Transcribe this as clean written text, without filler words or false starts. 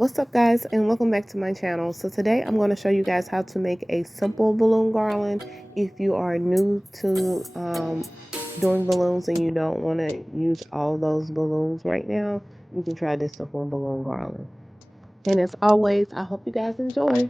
What's up, guys, and welcome back to my channel. So today I'm going to show you guys how to make a simple balloon garland. If you are new to doing balloons and you don't want to use all those balloons right now, you can try this simple balloon garland. And as always, I hope you guys enjoy.